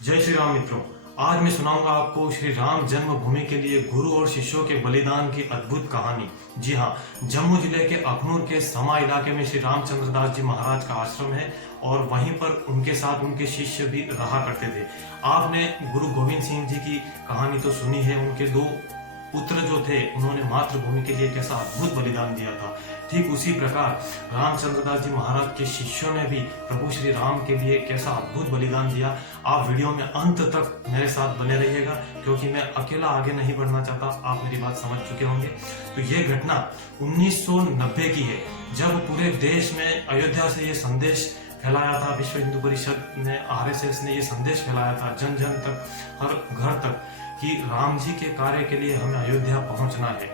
जय श्री राम मित्रों। आज मैं सुनाऊंगा आपको श्री राम जन्मभूमि के लिए गुरु और शिष्यों के बलिदान की अद्भुत कहानी। जी हाँ, जम्मू जिले के अखनूर के समा इलाके में श्री रामचंद्र दास जी महाराज का आश्रम है और वहीं पर उनके साथ उनके शिष्य भी रहा करते थे। आपने गुरु गोविंद सिंह जी की कहानी तो सुनी है। उनके दो पुत्र जो थे उन्होंने मातृभूमि के लिए कैसा अद्भुत बलिदान दिया था। ठीक उसी प्रकार रामचंद्र दास जी महाराज के शिष्यों ने भी प्रभु श्री राम के लिए कैसा अद्भुत बलिदान दिया। आप वीडियो में अंत तक मेरे साथ बने रहिएगा क्योंकि मैं अकेला आगे नहीं बढ़ना चाहता। आप मेरी बात समझ चुके होंगे। तो ये घटना 1990 की है, जब पूरे देश में अयोध्या से ये संदेश फैलाया था। विश्व हिंदू परिषद ने, आरएसएस ने ये संदेश फैलाया था जन जन तक, हर घर तक, कि राम जी के कार्य के लिए हमें अयोध्या पहुंचना है।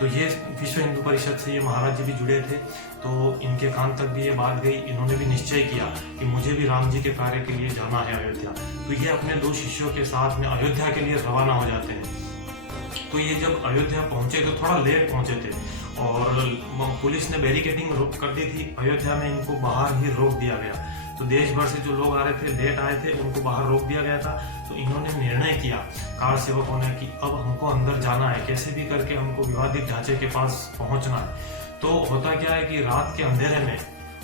तो ये विश्व हिंदू परिषद से ये महाराज जी भी जुड़े थे, तो इनके कान तक भी ये बात गई। इन्होंने भी निश्चय किया कि मुझे भी राम जी के कार्य के लिए जाना है अयोध्या। तो ये अपने दो शिष्यों के साथ में अयोध्या के लिए रवाना हो जाते हैं। तो ये जब अयोध्या पहुंचे तो थोड़ा लेट पहुंचे थे और पुलिस ने बैरिकेडिंग रोक कर दी थी। अयोध्या में इनको बाहर ही रोक दिया गया। तो देश भर से जो लोग आ रहे थे, लेट आए थे, उनको बाहर रोक दिया गया था। तो इन्होंने निर्णय किया कार सेवकों ने कि अब हमको अंदर जाना है, कैसे भी करके हमको विवादित ढांचे के पास पहुंचना है। तो होता क्या है कि रात के अंधेरे में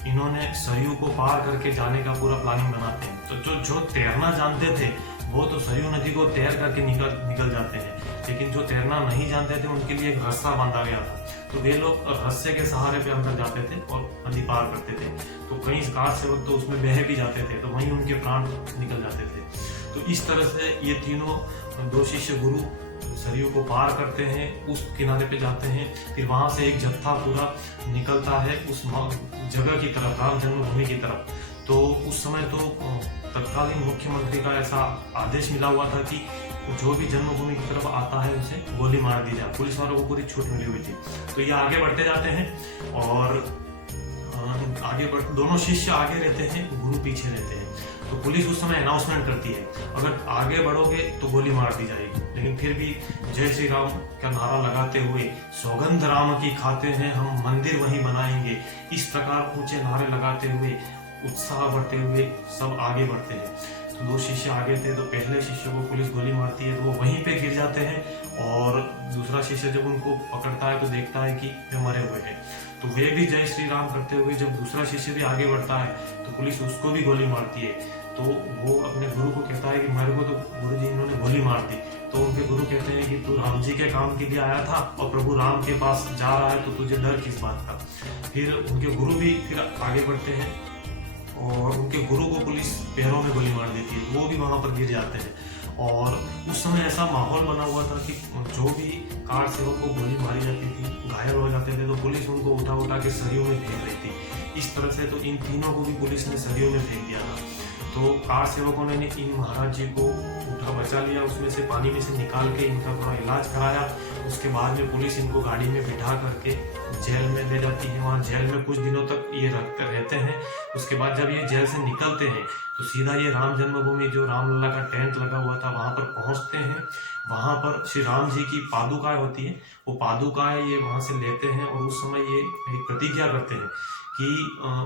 इन्होंने सरयू को पार करके जाने का पूरा प्लानिंग बनाते हैं। तो जो तैरना जानते थे वो तो सरयू नदी को तैर करके निकल जाते हैं, लेकिन जो तैरना नहीं जानते थे उनके लिए एक रस्सा बांधा गया था। तो वे लोग रस्से के सहारे पे अंदर जाते थे और नदी पार करते थे। तो कई कार सेवक तो उसमें बह भी जाते थे, तो वहीं उनके प्राण निकल जाते थे। तो इस तरह से ये तीनों दो शिष्य गुरु सरयू को पार करते हैं, उस किनारे पे जाते हैं। फिर वहां से एक जत्था पूरा निकलता है उस जगह की तरफ, राम जन्मभूमि की तरफ। तो उस समय तो तत्कालीन मुख्यमंत्री का ऐसा आदेश मिला हुआ था कि जो भी जन्मभूमि की तरफ आता है उसे गोली मार दी जाए। पुलिस वालों को पूरी छूट मिली हुई थी। तो ये आगे बढ़ते जाते हैं और दोनों शिष्य आगे रहते हैं, गुरु पीछे रहते हैं। तो पुलिस उस समय अनाउंसमेंट करती है, अगर आगे बढ़ोगे तो गोली मार दी जाएगी। लेकिन फिर भी जय श्री राम का नारा लगाते हुए, सौगंध राम की खाते हैं हम, मंदिर वहीं बनाएंगे, इस प्रकार ऊंचे नारे लगाते हुए, उत्साह बढ़ते हुए सब आगे बढ़ते हैं। तो दो शिष्य आगे थे, तो पहले शिष्य को पुलिस गोली मारती है तो वो वहीं पे गिर जाते हैं और दूसरा शिष्य जब उनको पकड़ता है तो देखता है कि वे मरे हुए हैं। तो वे भी जय श्री राम करते हुए जब दूसरा शिष्य भी आगे बढ़ता है तो पुलिस उसको भी गोली मारती है। तो वो अपने गुरु को कहता है कि मेरे को तो गुरु जी इन्होंने गोली मार दी। तो उनके गुरु कहते हैं कि तू राम जी के काम के लिए आया था और प्रभु राम के पास जा रहा है, तो तुझे डर किस बात का। फिर उनके गुरु भी फिर आगे बढ़ते हैं और उनके गुरु को पुलिस पैरों में गोली मार देती है, वो भी वहां पर गिर जाते हैं। और उस समय ऐसा माहौल बना हुआ था कि जो भी कार सेवक को गोली मारी जाती थी, घायल हो जाते थे, तो पुलिस उनको उठा उठा के सरयू में फेंक रही थी। इस तरह से तो इन तीनों को भी पुलिस ने सरयू में फेंक दिया था। तो कार सेवकों ने इन महाराज जी को उठा बचा लिया, उसमें से पानी में से निकाल के इनका थोड़ा इलाज कराया। उसके बाद में पुलिस इनको गाड़ी में बिठा करके जेल में ले जाती है। वहाँ जेल में कुछ दिनों तक ये रहते हैं। उसके बाद जब ये जेल से निकलते हैं तो सीधा ये राम जन्मभूमि, जो रामलला का टेंट लगा हुआ था, वहाँ पर पहुँचते हैं। वहाँ पर श्री राम जी की पादुकाएं होती हैं, वो पादुकाएं ये वहाँ से लेते हैं और उस समय ये एक प्रतिज्ञा करते हैं कि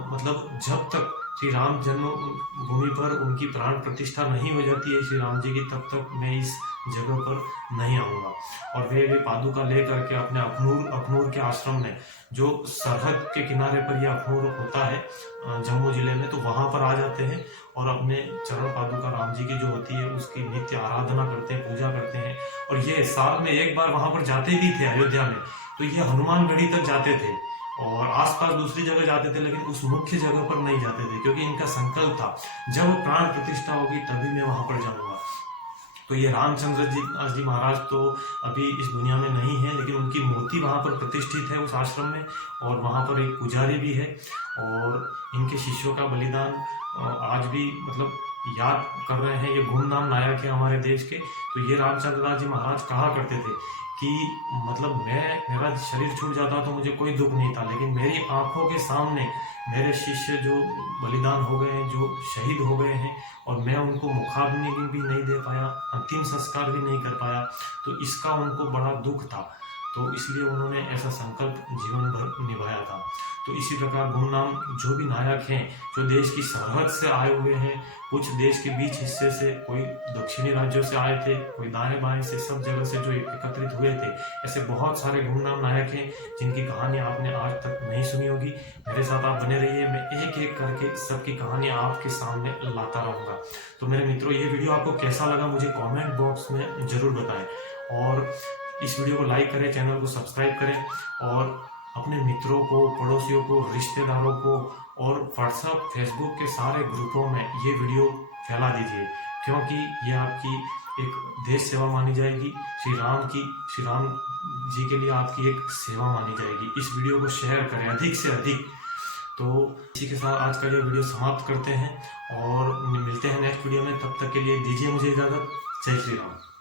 मतलब जब तक श्री राम जन्मभूमि पर उनकी प्राण प्रतिष्ठा नहीं हो जाती है श्री राम जी की, तब तक मैं इस जगह पर नहीं आऊँगा। और वे पादुका ले करके अपने अखनूर के आश्रम में, जो सरहद के किनारे पर यह अखनूर होता है जम्मू जिले में, तो वहाँ पर आ जाते हैं और अपने चरण पादुका राम जी की जो होती है उसकी नित्य आराधना करते हैं, पूजा करते हैं। और ये साल में एक बार वहाँ पर जाते भी थे अयोध्या में। तो ये हनुमानगढ़ी तक जाते थे और आसपास दूसरी जगह जाते थे, लेकिन उस मुख्य जगह पर नहीं जाते थे क्योंकि इनका संकल्प था जब प्राण प्रतिष्ठा होगी तभी मैं वहां पर जाऊंगा। तो ये रामचंद्र जी महाराज तो अभी इस दुनिया में नहीं है, लेकिन उनकी मूर्ति वहां पर प्रतिष्ठित है उस आश्रम में, और वहां पर एक पुजारी भी है। और इनके शिष्यों का बलिदान आज भी मतलब याद कर रहे हैं। ये गुमनाम नायक है हमारे देश के। तो ये रामचंद्र दास जी महाराज कहा करते थे कि मतलब मेरा शरीर छूट जाता तो मुझे कोई दुख नहीं था, लेकिन मेरी आंखों के सामने मेरे शिष्य जो बलिदान हो गए हैं, जो शहीद हो गए हैं, और मैं उनको मुखाग्नि भी नहीं दे पाया, अंतिम संस्कार भी नहीं कर पाया, तो इसका उनको बड़ा दुख था। तो इसलिए उन्होंने ऐसा संकल्प जीवन भर निभाया था। तो इसी प्रकार गुमनाम जो भी नायक हैं, जो देश की सरहद से आए हुए हैं, कुछ देश के बीच हिस्से से, कोई दक्षिणी राज्यों से आए थे, कोई दाएं बाएं से, सब जगह से जो एकत्रित हुए थे। ऐसे बहुत सारे गुमनाम नायक हैं जिनकी कहानी आपने आज तक नहीं सुनी होगी। मेरे साथ आप बने रहिए, मैं एक एक करके सबकी कहानी आपके सामने लाता रहूँगा। तो मेरे मित्रों, ये वीडियो आपको कैसा लगा मुझे कमेंट बॉक्स में ज़रूर बताएं, और इस वीडियो को लाइक करें, चैनल को सब्सक्राइब करें, और अपने मित्रों को, पड़ोसियों को, रिश्तेदारों को और व्हाट्सएप, फेसबुक के सारे ग्रुपों में ये वीडियो फैला दीजिए, क्योंकि ये आपकी एक देश सेवा मानी जाएगी। श्री राम जी के लिए आपकी एक सेवा मानी जाएगी। इस वीडियो को शेयर करें अधिक से अधिक। तो इसी के साथ आज का ये वीडियो समाप्त करते हैं और मिलते हैं नेक्स्ट वीडियो में। तब तक के लिए दीजिए मुझे इजाज़त। जय श्री राम।